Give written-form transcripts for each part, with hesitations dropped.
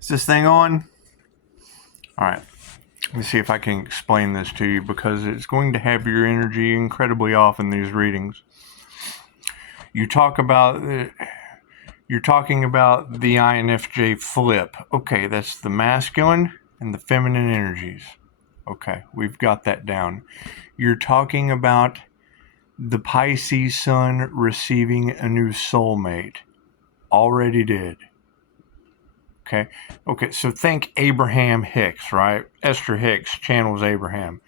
Is this thing on? All right. Let me see if I can explain this to you because it's going to have your energy incredibly off in these readings. You're talking about the INFJ flip. Okay, that's the masculine and the feminine energies. Okay, we've got that down. You're talking about the Pisces sun receiving a new soulmate. Already did. Okay, so think Abraham Hicks, right? Esther Hicks channels Abraham.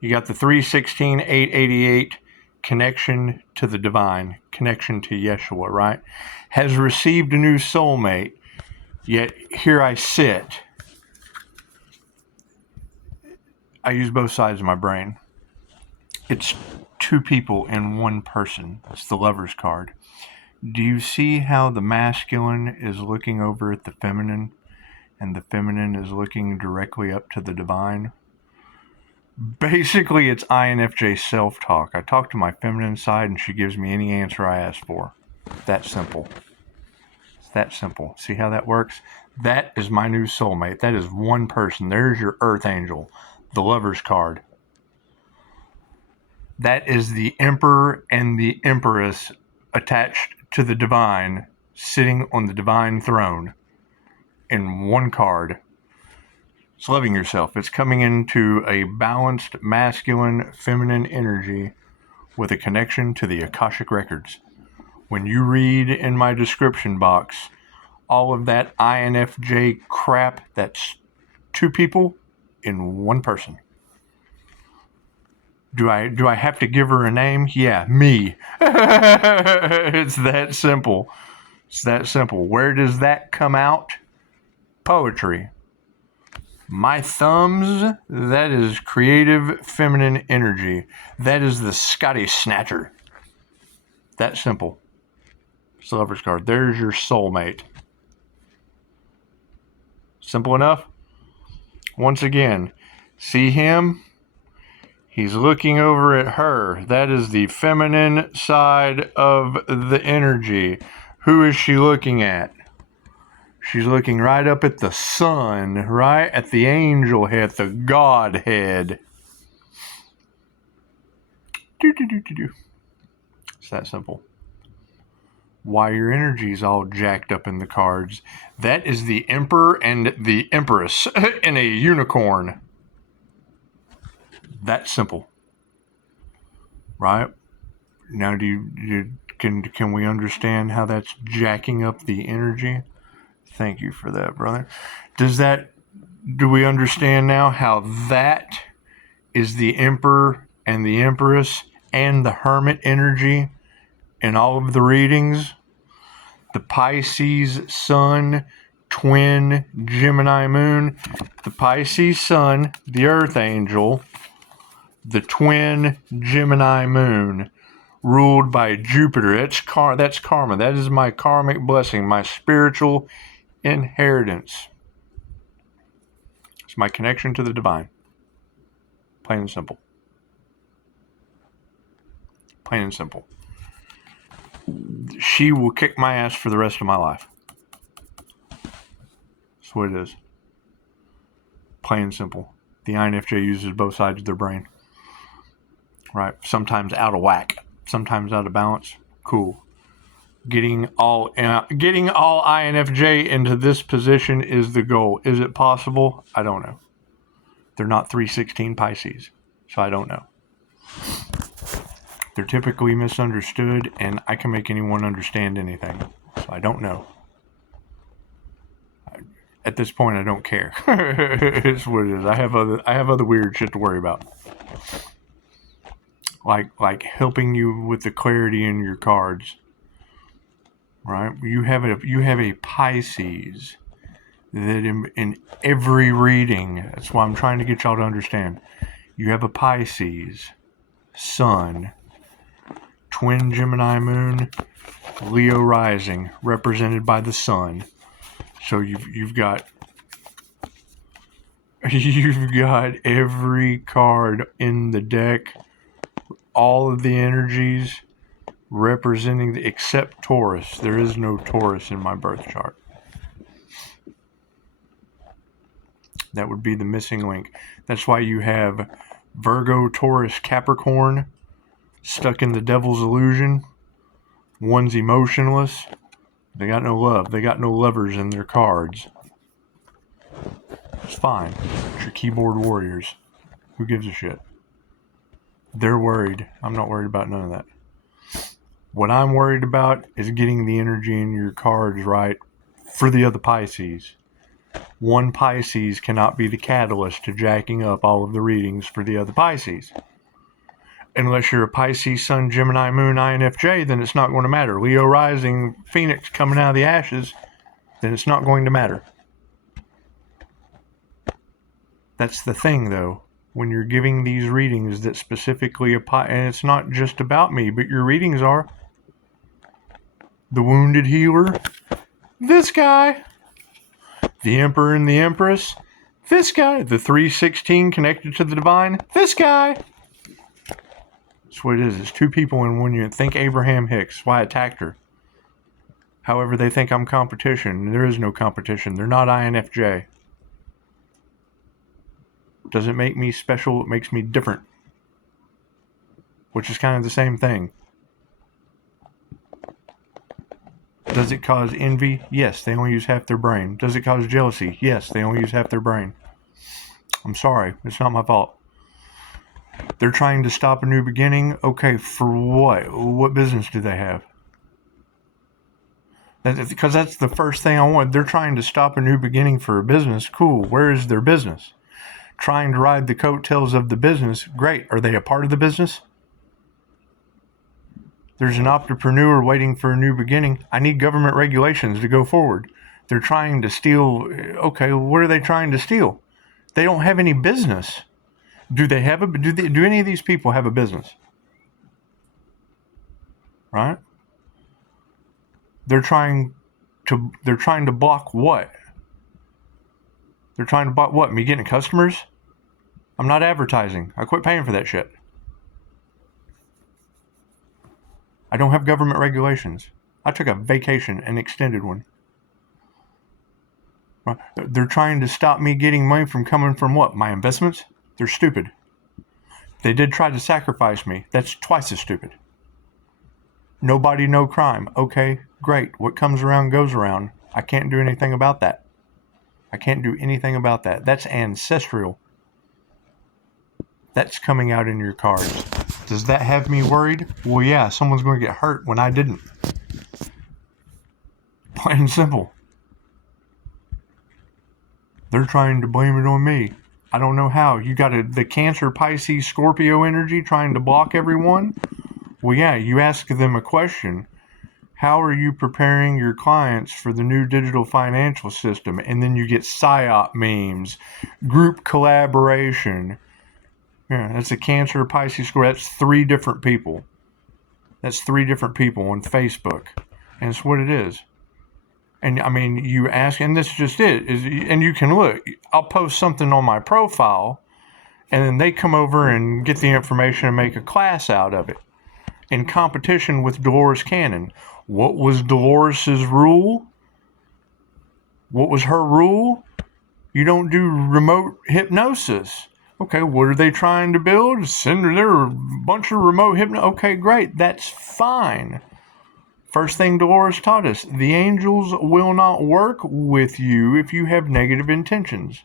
You got the 316, 888 connection to the divine, connection to Yeshua, right? Has received a new soulmate, yet here I sit. I use both sides of my brain. It's two people in one person. It's the Lover's card. Do you see how the masculine is looking over at the feminine and the feminine is looking directly up to the divine? Basically, it's INFJ self-talk. I talk to my feminine side and she gives me any answer I ask for. That simple. It's that simple. See how that works? That is my new soulmate. That is one person. There's your earth angel, the Lover's card. That is the Emperor and the Empress attached to the divine, sitting on the divine throne in one card. It's loving yourself. It's coming into a balanced masculine feminine energy with a connection to the Akashic Records. When you read in my description box all of that INFJ crap, that's two people in one person. Do I have to give her a name? Yeah, me. It's that simple. It's that simple. Where does that come out? Poetry. My thumbs, that is creative feminine energy. That is the Scotty Snatcher. That simple. It's the Lover's card. There's your soulmate. Simple enough? Once again, see him? He's looking over at her. That is the feminine side of the energy. Who is she looking at? She's looking right up at the sun, right? At the angel head, the God head. It's that simple. Why your energy's all jacked up in the cards. That is the Emperor and the Empress in a unicorn. That simple. Right? Now can we understand how that's jacking up the energy? Thank you for that, brother. Do we understand now how that is the Emperor and the Empress and the Hermit energy in all of the readings? The Pisces Sun, twin Gemini Moon. The Pisces Sun, the Earth Angel, the twin Gemini Moon, ruled by Jupiter. That's karma. That is my karmic blessing, my spiritual inheritance. It's my connection to the divine. Plain and simple. Plain and simple. She will kick my ass for the rest of my life. That's what it is. Plain and simple. The INFJ uses both sides of their brain. Right? Sometimes out of whack. Sometimes out of balance. Cool. Getting all INFJ into this position is the goal. Is it possible? I don't know. They're not 316 Pisces, so I don't know. They're typically misunderstood, and I can make anyone understand anything, so I don't know. At this point, I don't care. It's what it is. I have other weird shit to worry about, like helping you with the clarity in your cards. Right? You have a Pisces that in every reading. That's why I'm trying to get y'all to understand. You have a Pisces Sun, twin Gemini Moon, Leo rising, represented by the Sun. So you've got every card in the deck, all of the energies representing except Taurus. There is no Taurus in my birth chart. That would be the missing link. That's why you have Virgo, Taurus, Capricorn stuck in the devil's illusion. One's emotionless. They got no love. They got no lovers in their cards. It's fine. It's your keyboard warriors. Who gives a shit? They're worried. I'm not worried about none of that. What I'm worried about is getting the energy in your cards right for the other Pisces. One Pisces cannot be the catalyst to jacking up all of the readings for the other Pisces. Unless you're a Pisces, Sun, Gemini, Moon, INFJ, then it's not going to matter. Leo rising, Phoenix coming out of the ashes, then it's not going to matter. That's the thing, though. When you're giving these readings that specifically apply, and it's not just about me, but your readings are the wounded healer, this guy, the Emperor and the Empress, this guy, the 316 connected to the divine, this guy. That's what it is. It's two people in one unit. Think Abraham Hicks. Why I attacked her. However, they think I'm competition. There is no competition. They're not INFJ. Doesn't make me special. It makes me different. Which is kind of the same thing. Does it cause envy? Yes, they only use half their brain. Does it cause jealousy? Yes, they only use half their brain. I'm sorry. It's not my fault. They're trying to stop a new beginning. Okay, for what? What business do they have? Because that's the first thing I want. They're trying to stop a new beginning for a business. Cool. Where is their business? Trying to ride the coattails of the business. Great. Are they a part of the business? There's an entrepreneur waiting for a new beginning. I need government regulations to go forward. They're trying to steal. Okay, what are they trying to steal? They don't have any business. Do they have a? Do any of these people have a business? Right? They're trying to block what? They're trying to block what? Me getting customers? I'm not advertising. I quit paying for that shit. I don't have government regulations. I took a vacation, an extended one. They're trying to stop me getting money from coming from what? My investments? They're stupid. They did try to sacrifice me. That's twice as stupid. Nobody, no crime. Okay, great. What comes around goes around. I can't do anything about that. I can't do anything about that. That's ancestral. That's coming out in your cards. Does that have me worried? Well, yeah, someone's going to get hurt when I didn't. Plain and simple. They're trying to blame it on me. I don't know how. You got the Cancer, Pisces, Scorpio energy trying to block everyone? Well, yeah, you ask them a question. How are you preparing your clients for the new digital financial system? And then you get PSYOP memes, group collaboration. Yeah, that's a Cancer, Pisces, Scorpio. That's three different people. That's three different people on Facebook. And it's what it is. And I mean, you ask, and this is just it. And you can look. I'll post something on my profile, and then they come over and get the information and make a class out of it. In competition with Dolores Cannon. What was Dolores's rule? What was her rule? You don't do remote hypnosis. Okay, what are they trying to build? Send her a bunch of remote hypnosis. Okay, great. That's fine. First thing Dolores taught us, the angels will not work with you if you have negative intentions.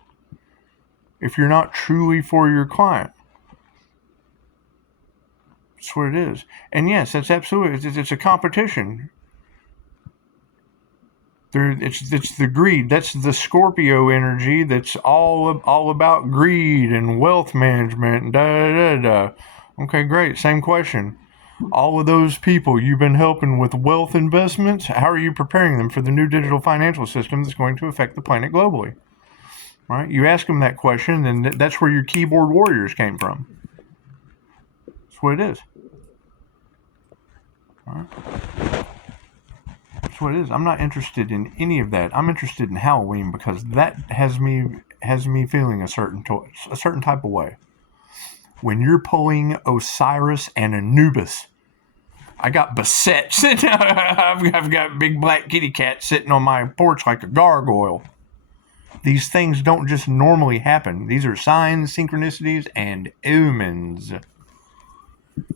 If you're not truly for your client. That's what it is. And yes, that's absolutely, it's a competition. It's the greed. That's the Scorpio energy that's all about greed and wealth management and da-da-da-da. Okay, great. Same question. All of those people you've been helping with wealth investments, how are you preparing them for the new digital financial system that's going to affect the planet globally? Right? You ask them that question, and that's where your keyboard warriors came from. That's what it is. All right. That's what it is. I'm not interested in any of that. I'm interested in Halloween because that has me feeling a certain type of way. When you're pulling Osiris and Anubis, I got Basset sitting. I've got big black kitty cat sitting on my porch like a gargoyle. These things don't just normally happen. These are signs, synchronicities, and omens.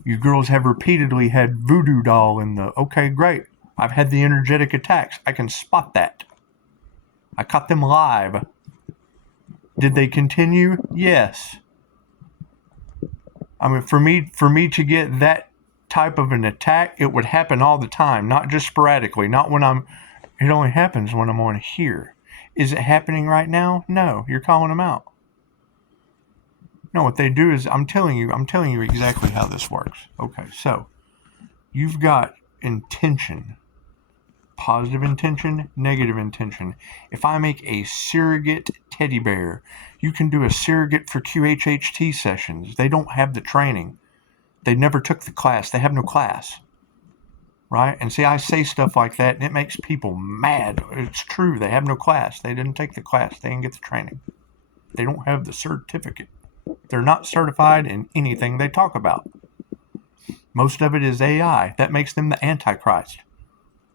You girls have repeatedly had voodoo doll in the, okay, great. I've had the energetic attacks. I can spot that. I caught them live. Did they continue? Yes. I mean, for me to get that type of an attack, it would happen all the time, not just sporadically, not when it only happens when I'm on here. Is it happening right now? No, you're calling them out. No, what they do is, I'm telling you exactly how this works. Okay, so you've got intention. Positive intention, negative intention. If I make a surrogate teddy bear, you can do a surrogate for QHHT sessions. They don't have the training. They never took the class. They have no class. Right? And see, I say stuff like that, and it makes people mad. It's true. They have no class. They didn't take the class. They didn't get the training. They don't have the certificate. They're not certified in anything they talk about. Most of it is AI. That makes them the Antichrist.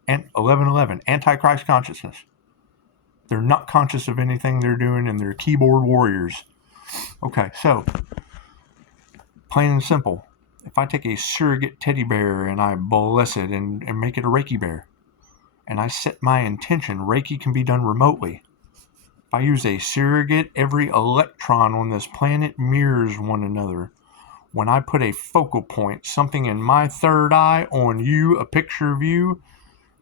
And 1111, Antichrist consciousness. They're not conscious of anything they're doing, and they're keyboard warriors. Okay, so, plain and simple. If I take a surrogate teddy bear and I bless it and make it a Reiki bear, and I set my intention, Reiki can be done remotely. If I use a surrogate, every electron on this planet mirrors one another. When I put a focal point, something in my third eye on you, a picture of you,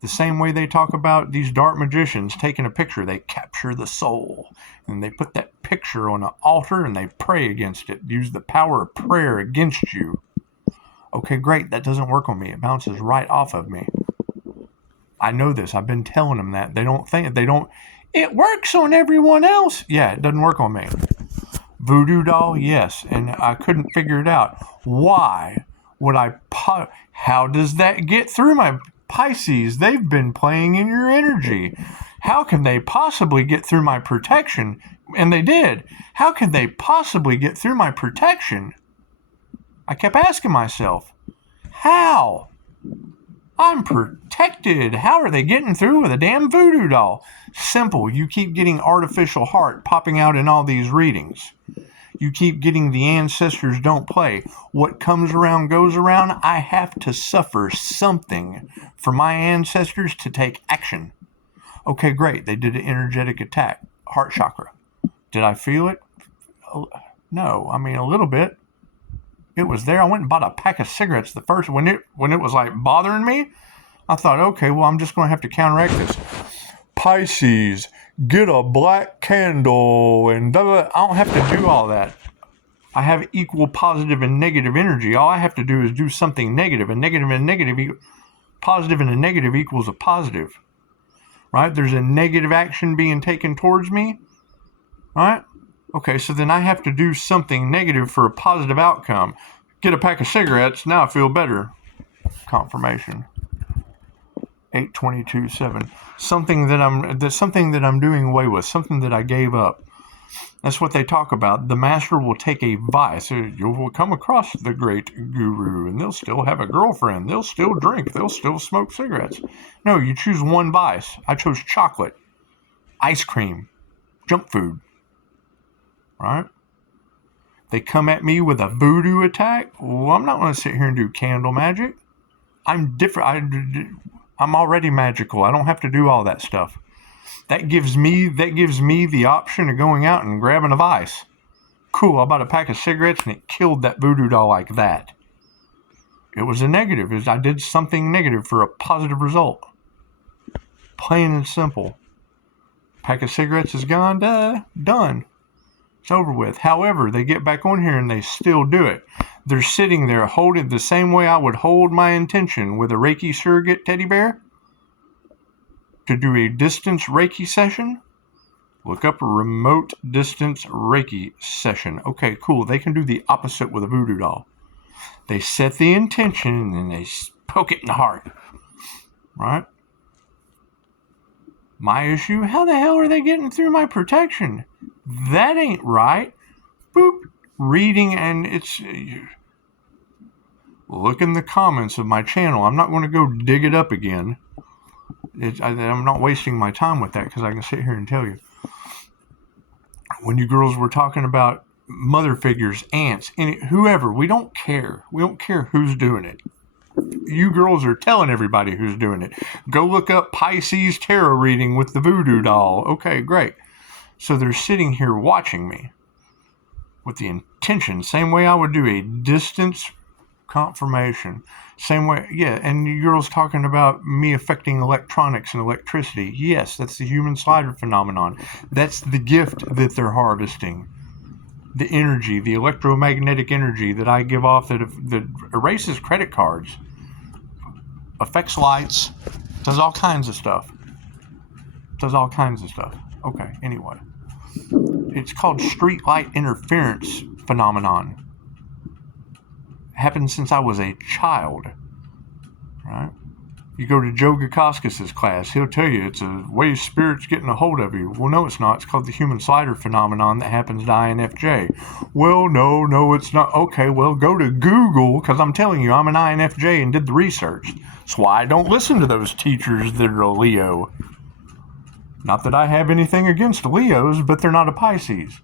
the same way they talk about these dark magicians taking a picture, they capture the soul, and they put that picture on an altar and they pray against it, use the power of prayer against you. Okay, great, that doesn't work on me. It bounces right off of me. I know this. I've been telling them that. It works on everyone else. Yeah, it doesn't work on me. Voodoo doll, yes, and I couldn't figure it out. Why would how does that get through my Pisces? They've been playing in your energy. How can they possibly get through my protection? And they did. How can they possibly get through my protection? I kept asking myself, how? I'm protected. How are they getting through with a damn voodoo doll? Simple. You keep getting artificial heart popping out in all these readings. You keep getting the ancestors don't play. What comes around goes around. I have to suffer something for my ancestors to take action. Okay, great. They did an energetic attack. Heart chakra. Did I feel it? No. I mean, a little bit. It was there. I went and bought a pack of cigarettes. The first, when it was like bothering me, I thought, okay, well, I'm just going to have to counteract this. Pisces, get a black candle, and blah, blah. I don't have to do all that. I have equal positive and negative energy. All I have to do is do something negative. Positive and a negative equals a positive. Right? There's a negative action being taken towards me. Right? Okay, so then I have to do something negative for a positive outcome. Get a pack of cigarettes, now I feel better. Confirmation. 822.7. Something that I'm doing away with, something that I gave up. That's what they talk about. The master will take a vice. You will come across the great guru, and they'll still have a girlfriend. They'll still drink. They'll still smoke cigarettes. No, you choose one vice. I chose chocolate, ice cream, junk food. Right? They come at me with a voodoo attack. Well, I'm not going to sit here and do candle magic. I'm different. I'm already magical. I don't have to do all that stuff. That gives me the option of going out and grabbing a vice. Cool, I bought a pack of cigarettes and it killed that voodoo doll like that. It was a negative. I did something negative for a positive result. Plain and simple. Pack of cigarettes is gone. Done. It's over with. However, they get back on here and they still do it. They're sitting there holding the same way I would hold my intention with a Reiki surrogate teddy bear to do a distance Reiki session. Look up a remote distance Reiki session. Okay, cool. They can do the opposite with a voodoo doll. They set the intention and they poke it in the heart. Right? My issue, how the hell are they getting through my protection? That ain't right. Boop. Reading, and it's... Look in the comments of my channel. I'm not going to go dig it up again. I'm not wasting my time with that because I can sit here and tell you. when you girls were talking about mother figures, aunts, whoever, we don't care. We don't care who's doing it. You girls are telling everybody who's doing it. Go look up Pisces tarot reading with the voodoo doll. Okay, great. So they're sitting here watching me with the intention, same way I would do a distance confirmation. Same way, yeah, and you girls talking about me affecting electronics and electricity. Yes, that's the human slider phenomenon. That's the gift that they're harvesting. The energy, the electromagnetic energy that I give off that erases credit cards, affects lights, does all kinds of stuff. Okay, anyway. It's called street light interference phenomenon. Happened since I was a child, right? You go to Joe Gakoskas' class, he'll tell you it's a way spirits getting a hold of you. Well, no, it's not. It's called the human slider phenomenon that happens to INFJ. Well, no, it's not. Okay, well, go to Google, because I'm telling you, I'm an INFJ and did the research. That's why I don't listen to those teachers that are a Leo. Not that I have anything against Leos, but they're not a Pisces.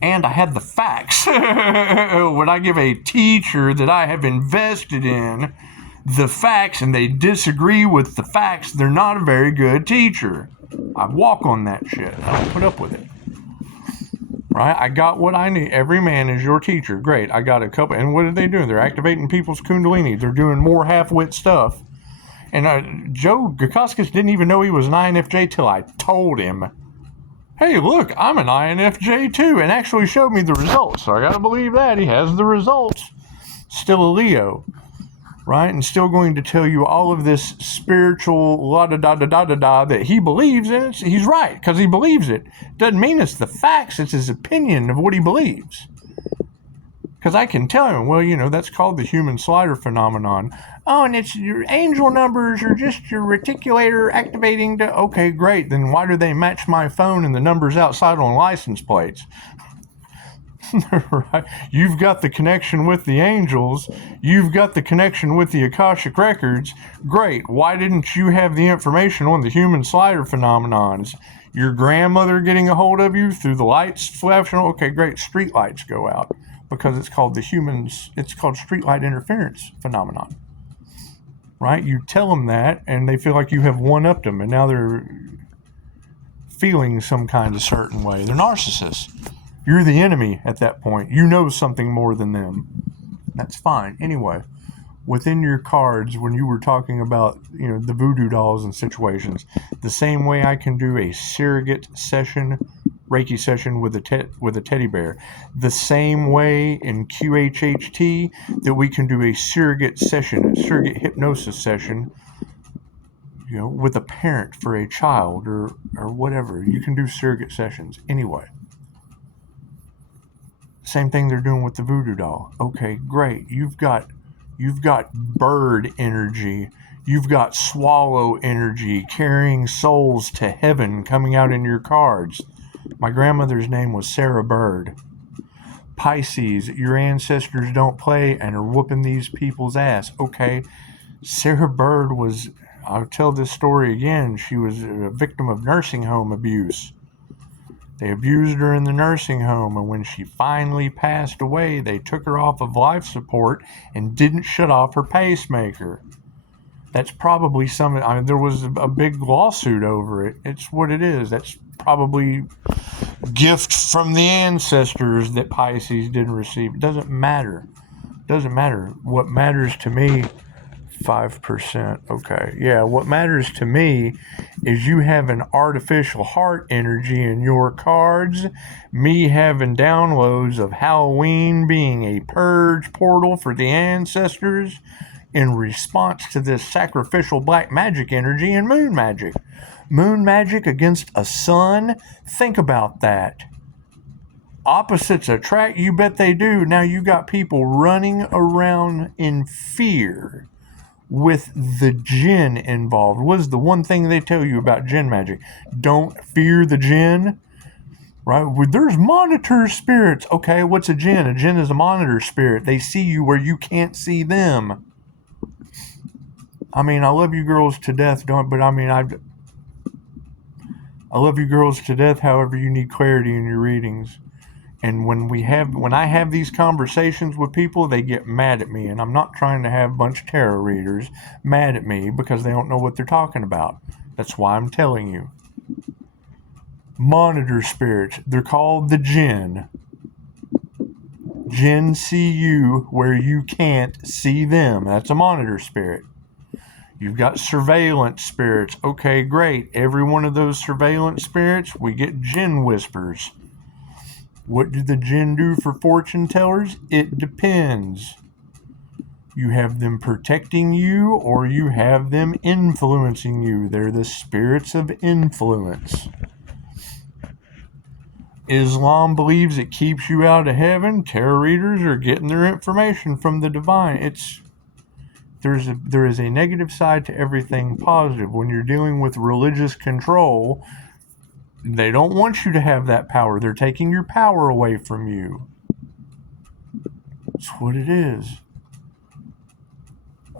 And I had the facts. When I give a teacher that I have invested in the facts and they disagree with the facts, they're not a very good teacher. I walk on that shit. I don't put up with it. Right? I got what I need. Every man is your teacher. Great. I got a couple. And what are they doing? They're activating people's kundalini. They're doing more half-wit stuff. And Joe Gakoskas didn't even know he was an INFJ till I told him, hey, look, I'm an INFJ too, and actually showed me the results. So I got to believe that. He has the results. Still a Leo, right? And still going to tell you all of this spiritual la-da-da-da-da-da-da that he believes in. He's right, because he believes it. Doesn't mean it's the facts. It's his opinion of what he believes. Because I can tell him, well, you know, that's called the human slider phenomenon. Oh, and it's your angel numbers are just your reticulator activating to... Okay, great. Then why do they match my phone and the numbers outside on license plates? Right? You've got the connection with the angels. You've got the connection with the Akashic Records. Great. Why didn't you have the information on the human slider phenomenon? Is your grandmother getting a hold of you through the lights flashing? Okay, great. Street lights go out. Because it's called it's called streetlight interference phenomenon, right? You tell them that, and they feel like you have one-upped them, and now they're feeling some kind of certain way. They're narcissists. You're the enemy at that point. You know something more than them. That's fine. Anyway, within your cards, when you were talking about, you know, the voodoo dolls and situations, the same way I can do a surrogate session, Reiki session with a teddy bear, the same way in QHHT that we can do a surrogate session, a surrogate hypnosis session, you know, with a parent for a child or whatever. You can do surrogate sessions. Anyway, same thing they're doing with the voodoo doll. Okay, great. You've got bird energy. You've got swallow energy carrying souls to heaven coming out in your cards. My grandmother's name was Sarah Bird. Pisces, your ancestors don't play and are whooping these people's ass. Okay, Sarah Bird was, I'll tell this story again, she was a victim of nursing home abuse. They abused her in the nursing home, and when she finally passed away, they took her off of life support and didn't shut off her pacemaker. That's probably there was a big lawsuit over it. It's what it is. That's probably gift from the ancestors that Pisces didn't receive. It doesn't matter. What matters to me, 5%. Okay. Yeah, what matters to me is you have an artificial heart energy in your cards, me having downloads of Halloween being a purge portal for the ancestors in response to this sacrificial black magic energy and moon magic. Moon magic against a sun? Think about that. Opposites attract, you bet they do. Now you got people running around in fear with the jinn involved. What is the one thing they tell you about jinn magic? Don't fear the jinn. Right? Well, there's monitor spirits. Okay, what's a jinn? A jinn is a monitor spirit. They see you where you can't see them. I mean, I love you girls to death, but I mean, I love you girls to death, however you need clarity in your readings. And when I have these conversations with people, they get mad at me. And I'm not trying to have a bunch of tarot readers mad at me because they don't know what they're talking about. That's why I'm telling you. Monitor spirits. They're called the Jinn. Jinn see you where you can't see them. That's a monitor spirit. You've got surveillance spirits. Okay, great. Every one of those surveillance spirits, we get Jinn whispers. What do the Jinn do for fortune tellers? It depends. You have them protecting you or you have them influencing you. They're the spirits of influence. Islam believes it keeps you out of heaven. Tarot readers are getting their information from the divine. There is a negative side to everything positive. When you're dealing with religious control, they don't want you to have that power. They're taking your power away from you. That's what it is.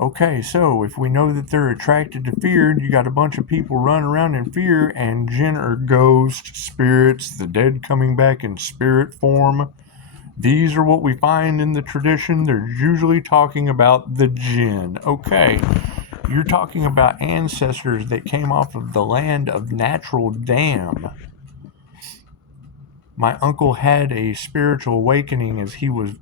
Okay, so if we know that they're attracted to fear, you got a bunch of people running around in fear, and Jinn are ghosts, spirits, the dead coming back in spirit form. These are what we find in the tradition. They're usually talking about the Jinn. Okay, you're talking about ancestors that came off of the land of natural dam. My uncle had a spiritual awakening as he was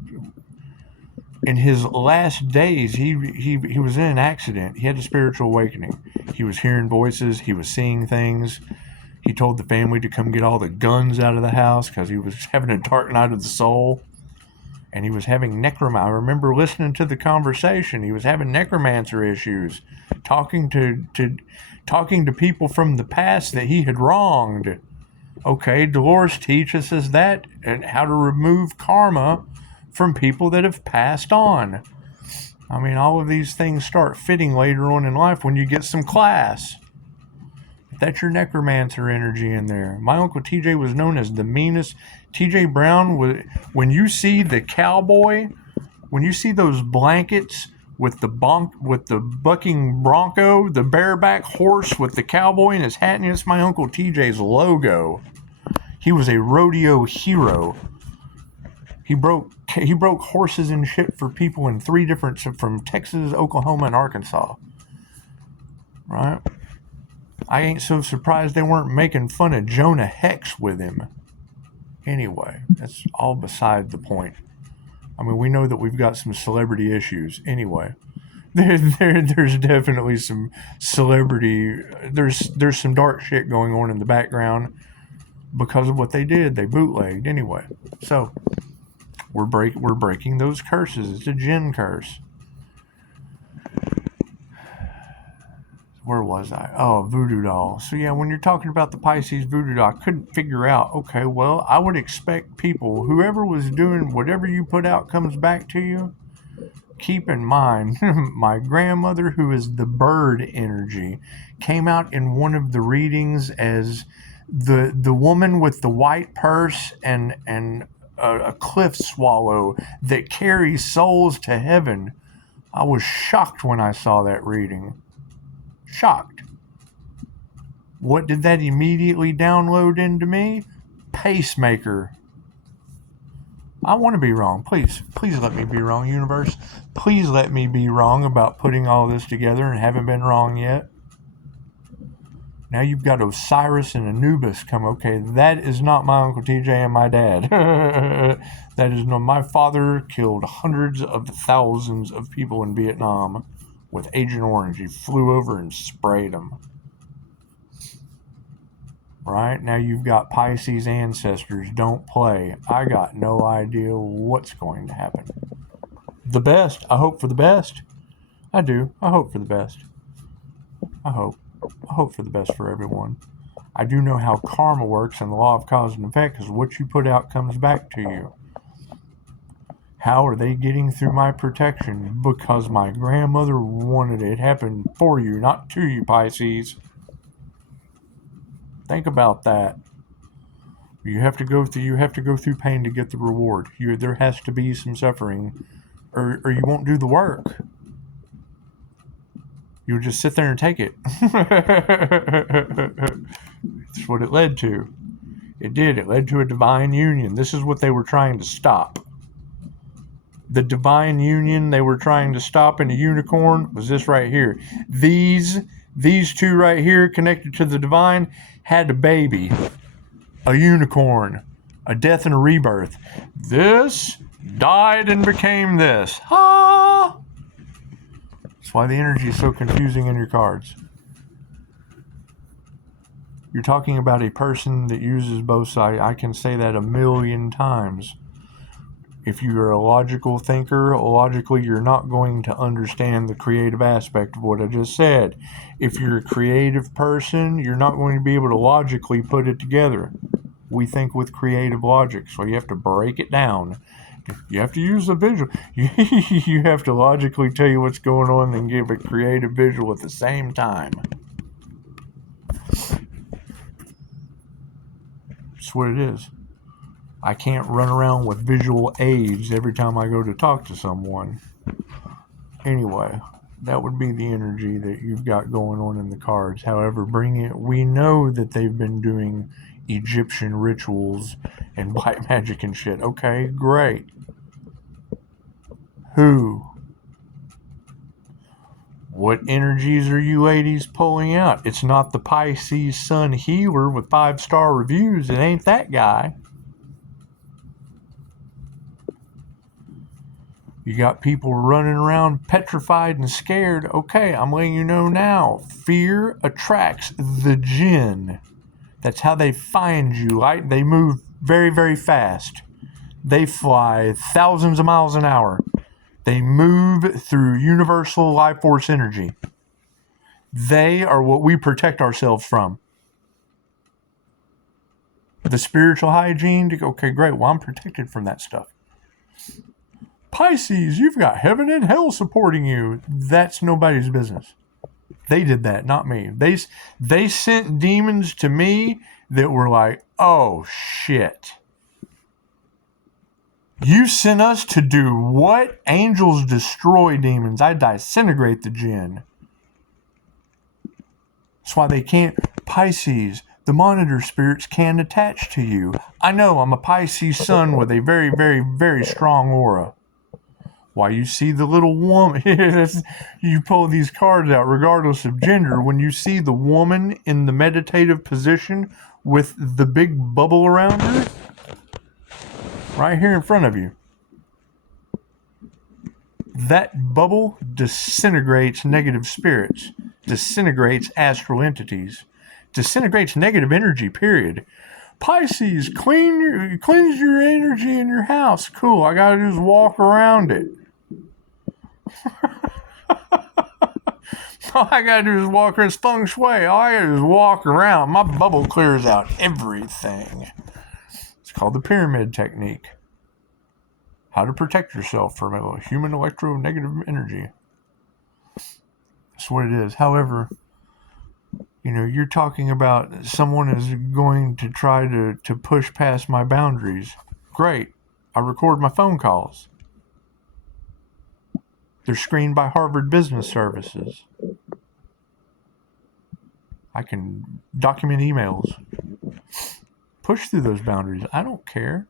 in his last days. He was in an accident. He had a spiritual awakening. He was hearing voices. He was seeing things. He told the family to come get all the guns out of the house because he was having a dark night of the soul. And he was having necromancer. I remember listening to the conversation. He was having necromancer issues, talking to people from the past that he had wronged. Okay, Dolores teaches us that and how to remove karma from people that have passed on. I mean, all of these things start fitting later on in life when you get some class. That's your necromancer energy in there. My Uncle TJ was known as the meanest. TJ Brown, when you see the cowboy, when you see those blankets with the bucking bronco, the bareback horse with the cowboy in his hat, and it's my Uncle TJ's logo. He was a rodeo hero. He broke horses and shit for people in 3 different, from Texas, Oklahoma, and Arkansas. Right? I ain't so surprised they weren't making fun of Jonah Hex with him. Anyway, that's all beside the point. I mean, we know that we've got some celebrity issues. Anyway, there's definitely some celebrity. There's some dark shit going on in the background because of what they did. They bootlegged anyway. So we're breaking those curses. It's a Jinn curse. Where was I? Oh, voodoo doll. So yeah, when you're talking about the Pisces voodoo doll, I couldn't figure out, okay, well, I would expect people, whoever was doing whatever you put out comes back to you. Keep in mind, my grandmother, who is the bird energy, came out in one of the readings as the woman with the white purse and a cliff swallow that carries souls to heaven. I was shocked when I saw that reading. Shocked. What did that immediately download into me? Pacemaker. I want to be wrong. Please let me be wrong, universe. Please let me be wrong about putting all this together and haven't been wrong yet. Now you've got Osiris and Anubis come. Okay, that is not my Uncle TJ and my dad. That is no. My father killed hundreds of thousands of people in Vietnam with Agent Orange. He flew over and sprayed them. Right? Now you've got Pisces ancestors. Don't play. I got no idea what's going to happen. The best. I hope for the best. I do. I hope for the best. I hope for the best for everyone. I do know how karma works and the law of cause and effect, because what you put out comes back to you. How are they getting through my protection? Because my grandmother wanted it happen for you, not to you, Pisces. Think about that. You have to go through pain to get the reward. There has to be some suffering, or you won't do the work. You'll just sit there and take it. That's what it led to. It did. It led to a divine union. This is what they were trying to stop. The divine union they were trying to stop in a unicorn was this right here. These two right here connected to the divine had a baby, a unicorn, a death and a rebirth. This died and became this. Ah! That's why the energy is so confusing in your cards. You're talking about a person that uses both sides. I can say that 1,000,000 times. If you're a logical thinker, logically you're not going to understand the creative aspect of what I just said. If you're a creative person, you're not going to be able to logically put it together. We think with creative logic, so you have to break it down. You have to use the visual. You have to logically tell you what's going on and give a creative visual at the same time. That's what it is. I can't run around with visual aids every time I go to talk to someone. Anyway, that would be the energy that you've got going on in the cards. However, we know that they've been doing Egyptian rituals and white magic and shit. Okay, great. Who? What energies are you ladies pulling out? It's not the Pisces Sun healer with 5-star reviews. It ain't that guy. You got people running around petrified and scared. Okay, I'm letting you know now. Fear attracts the jinn. That's how they find you. Right? They move very, very fast. They fly thousands of miles an hour. They move through universal life force energy. They are what we protect ourselves from. The spiritual hygiene. Okay, great. Well, I'm protected from that stuff. Pisces, you've got heaven and hell supporting you. That's nobody's business. They did that, not me. They sent demons to me that were like, oh, shit. You sent us to do what? Angels destroy demons. I disintegrate the jinn. That's why they can't. Pisces, the monitor spirits can't attach to you. I know, I'm a Pisces sun with a very, very, very strong aura. Why you see the little woman, you pull these cards out regardless of gender. When you see the woman in the meditative position with the big bubble around her, right here in front of you, that bubble disintegrates negative spirits, disintegrates astral entities, disintegrates negative energy, period. Pisces, cleanse your energy in your house. Cool, I gotta just walk around it. All I gotta do is walk around. It's feng shui. All I gotta do is walk around. My bubble clears out everything. It's called the pyramid technique. How to protect yourself from a human electronegative energy. That's what it is. However, you're talking about someone is going to try to push past my boundaries. Great. I record my phone calls. They're screened by Harvard Business Services. I can document emails. Push through those boundaries. I don't care.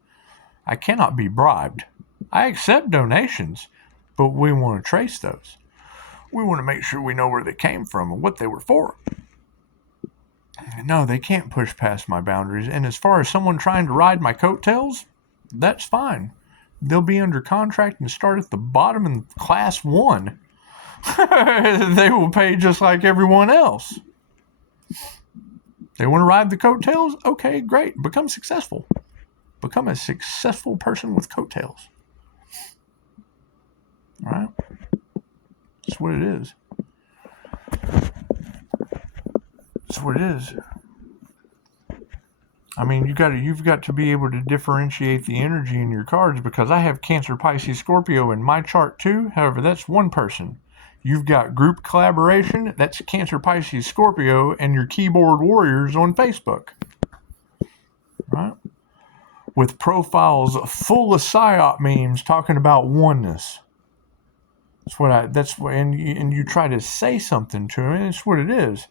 I cannot be bribed. I accept donations, but we want to trace those. We want to make sure we know where they came from and what they were for. No, they can't push past my boundaries. And as far as someone trying to ride my coattails, that's fine. They'll be under contract and start at the bottom in class 1. They will pay just like everyone else. They want to ride the coattails? Okay, great. Become successful. Become a successful person with coattails. All right? That's what it is. That's what it is. I mean, you've got to be able to differentiate the energy in your cards, because I have Cancer, Pisces, Scorpio in my chart too. However, that's one person. You've got group collaboration. That's Cancer, Pisces, Scorpio, and your keyboard warriors on Facebook. Right? With profiles full of psyop memes talking about oneness. And you try to say something to them, and it's what it is.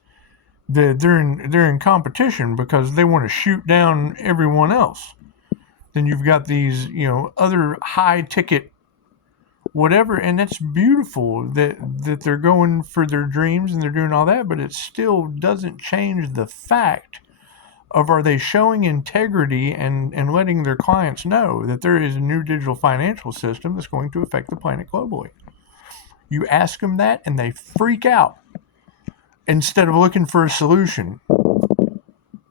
They're in competition because they want to shoot down everyone else. Then you've got these, other high ticket whatever, and it's beautiful that they're going for their dreams and they're doing all that, but it still doesn't change the fact of, are they showing integrity and letting their clients know that there is a new digital financial system that's going to affect the planet globally. You ask them that and they freak out instead of looking for a solution,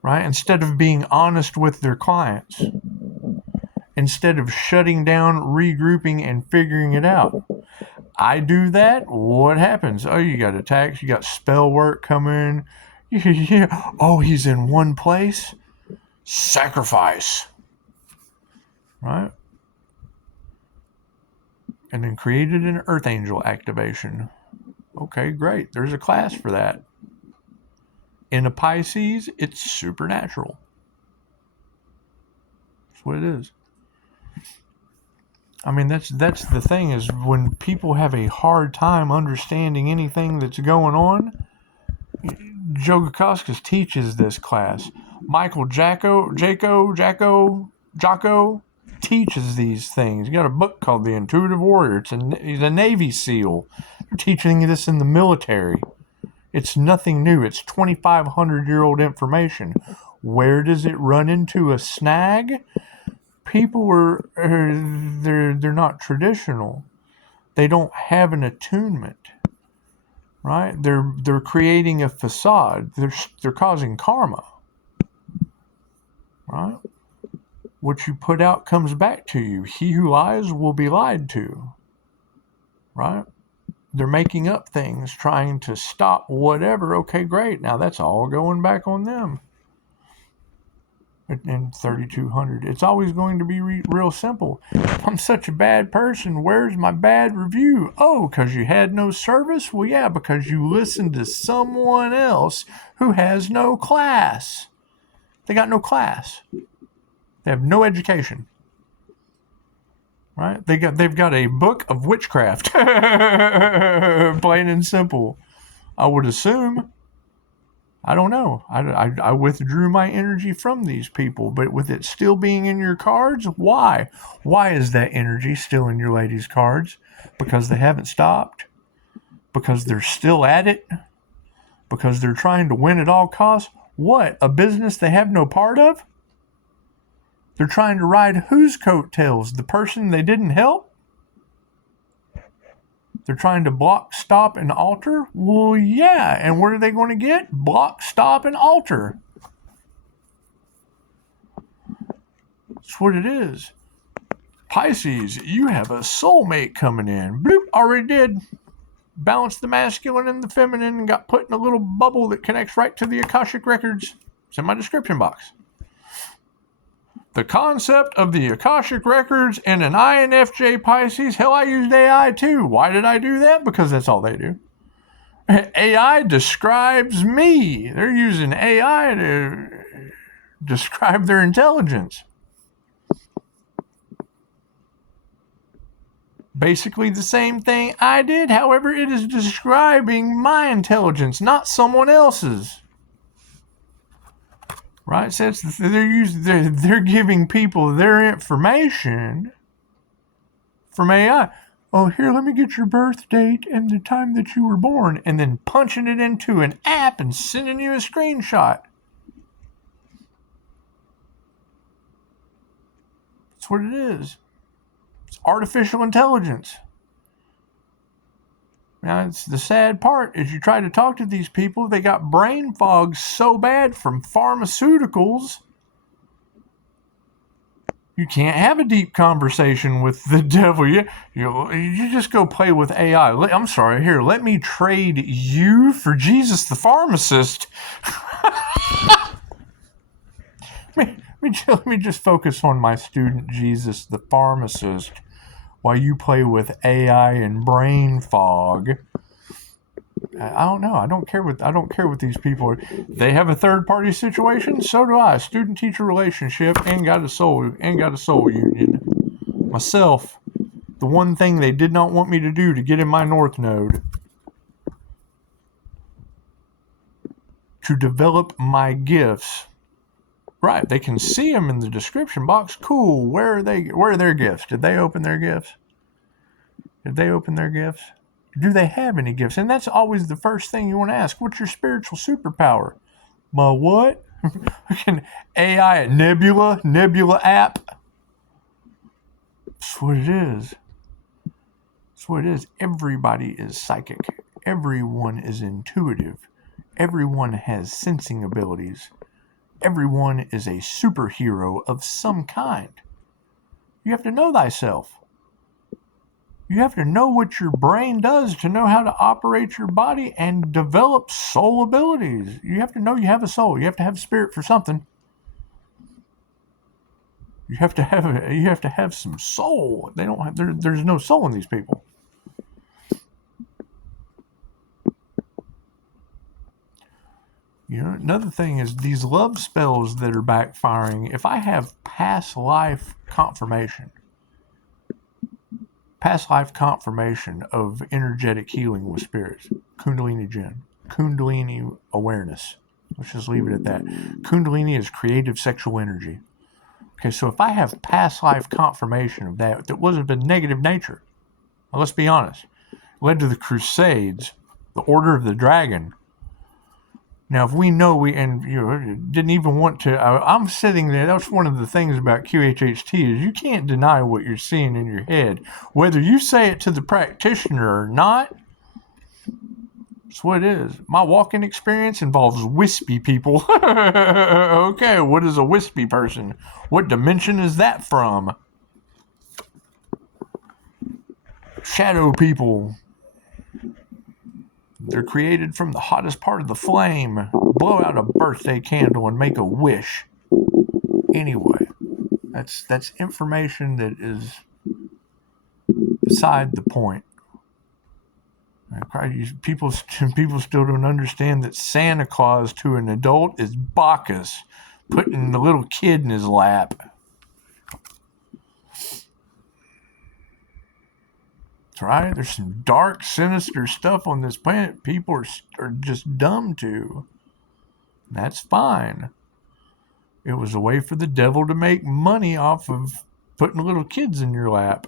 right? Instead of being honest with their clients, instead of shutting down, regrouping, and figuring it out. I do that. What happens? Oh, you got attacks. You got spell work coming. Yeah. Oh, he's in one place. Sacrifice. Right? And then created an Earth Angel activation. Okay, great. There's a class for that. In a Pisces, it's supernatural. That's what it is. I mean, that's the thing, is when people have a hard time understanding anything that's going on, Joe Dacascos teaches this class. Michael Jocko teaches these things. He got a book called The Intuitive Warrior. He's a Navy SEAL. They're teaching this in the military. It's nothing new. It's 2,500-year-old information. Where does it run into a snag? People they're not traditional. They don't have an attunement, right? They're creating a facade. They're causing karma, right? What you put out comes back to you. He who lies will be lied to, right? They're making up things, trying to stop whatever. Okay, great. Now that's all going back on them. In 3,200, it's always going to be real simple. I'm such a bad person. Where's my bad review? Oh, because you had no service? Well, yeah, because you listened to someone else who has no class. They got no class. They have no education. Right? They've got a book of witchcraft. Plain and simple. I would assume. I don't know. I withdrew my energy from these people, but with it still being in your cards, why? Why is that energy still in your ladies' cards? Because they haven't stopped? Because they're still at it? Because they're trying to win at all costs? What? A business they have no part of? They're trying to ride whose coattails? The person they didn't help? They're trying to block, stop, and alter? Well, yeah. And what are they going to get? Block, stop, and alter. That's what it is. Pisces, you have a soulmate coming in. Bloop, already did. Balanced the masculine and the feminine and got put in a little bubble that connects right to the Akashic Records. It's in my description box. The concept of the Akashic Records in an INFJ Pisces, hell, I used AI too. Why did I do that? Because that's all they do. AI describes me. They're using AI to describe their intelligence. Basically the same thing I did, however, it is describing my intelligence, not someone else's. Right? So they're giving people their information from AI. Oh, here, let me get your birth date and the time that you were born, and then punching it into an app and sending you a screenshot. That's what it is. It's artificial intelligence. Now, it's the sad part is you try to talk to these people, they got brain fog so bad from pharmaceuticals, you can't have a deep conversation with the devil. You just go play with AI. I'm sorry, here, let me trade you for Jesus the pharmacist. Let me just focus on my student Jesus the pharmacist while you play with AI and brain fog. I don't know. I don't care what these people are. They have a third party situation. So do I. Student teacher relationship and got a soul union. Myself, the one thing they did not want me to do to get in my North Node. to develop my gifts. Right, they can see them in the description box. Cool. Where are their gifts? Did they open their gifts? Did they open their gifts? Do they have any gifts? And that's always the first thing you want to ask. What's your spiritual superpower? My what? AI at Nebula app. That's what it is. That's what it is. Everybody is psychic. Everyone is intuitive. Everyone has sensing abilities. Everyone is a superhero of some kind. You have to know thyself. You have to know what your brain does to know how to operate your body and develop soul abilities. You have to know you have a soul. You have to have spirit for something. You have to have some soul. They don't have. There's no soul in these people. You know, another thing is these love spells that are backfiring. If I have past life confirmation of energetic healing with spirits, Kundalini Jinn, Kundalini awareness. Let's just leave it at that. Kundalini is creative sexual energy. Okay, so if I have past life confirmation of that was of a negative nature, well, let's be honest, led to the Crusades, the Order of the Dragon. Now, if we know didn't even want to, I'm sitting there. That's one of the things about QHHT is you can't deny what you're seeing in your head, whether you say it to the practitioner or not. That's what it is. My walking experience involves wispy people. Okay, what is a wispy person? What dimension is that from? Shadow people. They're created from the hottest part of the flame. Blow out a birthday candle and make a wish. Anyway, that's information that is beside the point. People still don't understand that Santa Claus to an adult is Bacchus putting the little kid in his lap. That's right. There's some dark, sinister stuff on this planet people are just dumb to. That's fine. It was a way for the devil to make money off of putting little kids in your lap.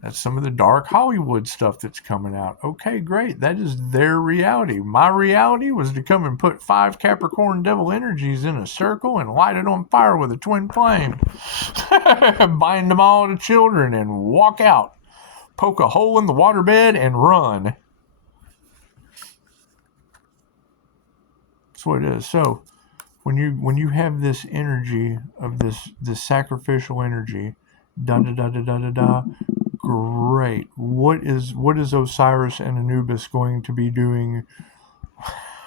That's some of the dark Hollywood stuff that's coming out. Okay, great. That is their reality. My reality was to come and put 5 Capricorn devil energies in a circle and light it on fire with a twin flame. Bind them all to children and walk out. Poke a hole in the waterbed and run. That's what it is. So when you have this energy of this sacrificial energy, great. What is Osiris and Anubis going to be doing?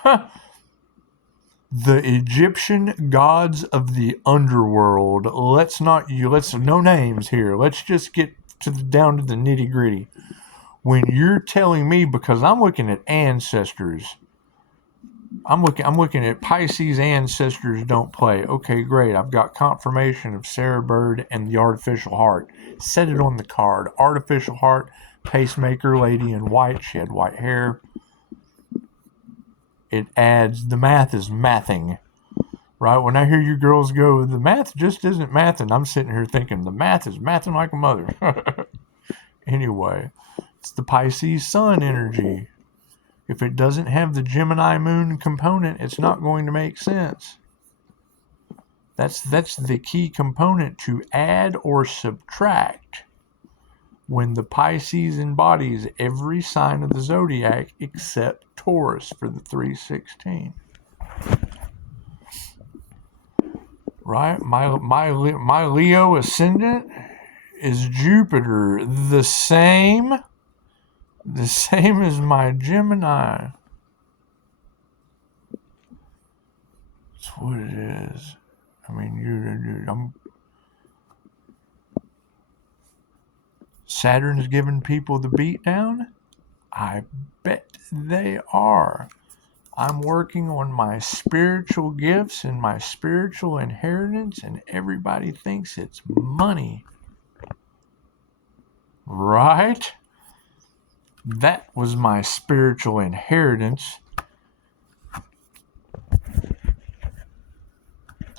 The Egyptian gods of the underworld. Let's no names here. Let's just get down to the nitty gritty. When you're telling me, because I'm looking at ancestors, I'm looking at Pisces ancestors don't play. Okay, great. I've got confirmation of Sarah Bird and the artificial heart. Set it on the card. Artificial heart, pacemaker, lady in white. She had white hair. It adds, the math is mathing. Right? When I hear you girls go, the math just isn't mathing, I'm sitting here thinking, the math is mathing like a mother. Anyway, it's the Pisces sun energy. If it doesn't have the Gemini moon component, it's not going to make sense. That's the key component to add or subtract when the Pisces embodies every sign of the zodiac except Taurus for the 316. Right? My Leo ascendant is Jupiter, the same as my Gemini. That's what it is. I mean, Saturn is giving people the beat down? I bet they are. I'm working on my spiritual gifts and my spiritual inheritance, and everybody thinks it's money. Right? That was my spiritual inheritance.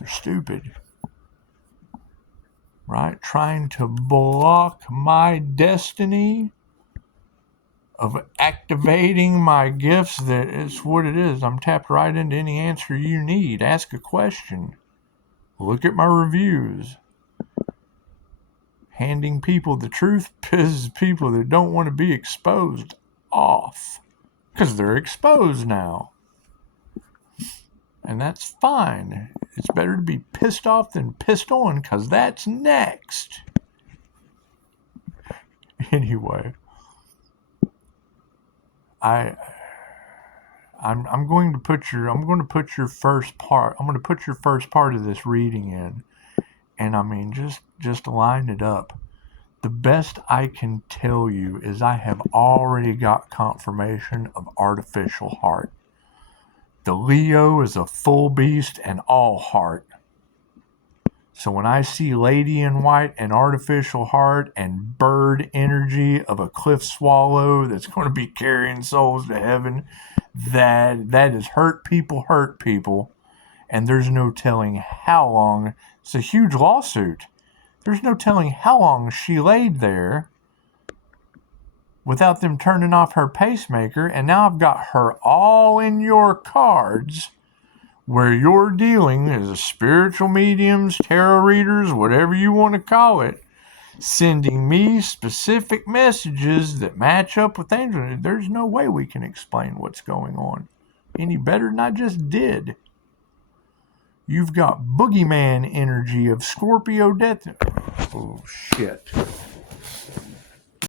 They're stupid. Right? Trying to block my destiny of activating my gifts. That is what it is. I'm tapped right into any answer you need. Ask a question. Look at my reviews. Handing people the truth pisses people that don't want to be exposed off. Because they're exposed now. And that's fine. It's better to be pissed off than pissed on, because that's next. Anyway, I'm going to put your first part of this reading in, and I mean just line it up. The best I can tell you is I have already got confirmation of artificial heart. The Leo is a full beast and all heart. So when I see Lady in White and artificial heart and bird energy of a cliff swallow that's going to be carrying souls to heaven, that is hurt people, and there's no telling how long. It's a huge lawsuit. There's no telling how long she laid there without them turning off her pacemaker, and now I've got her all in your cards, where you're dealing as a spiritual mediums, tarot readers, whatever you want to call it, sending me specific messages that match up with angels. There's no way we can explain what's going on any better than I just did. You've got boogeyman energy of Scorpio death. Oh, shit.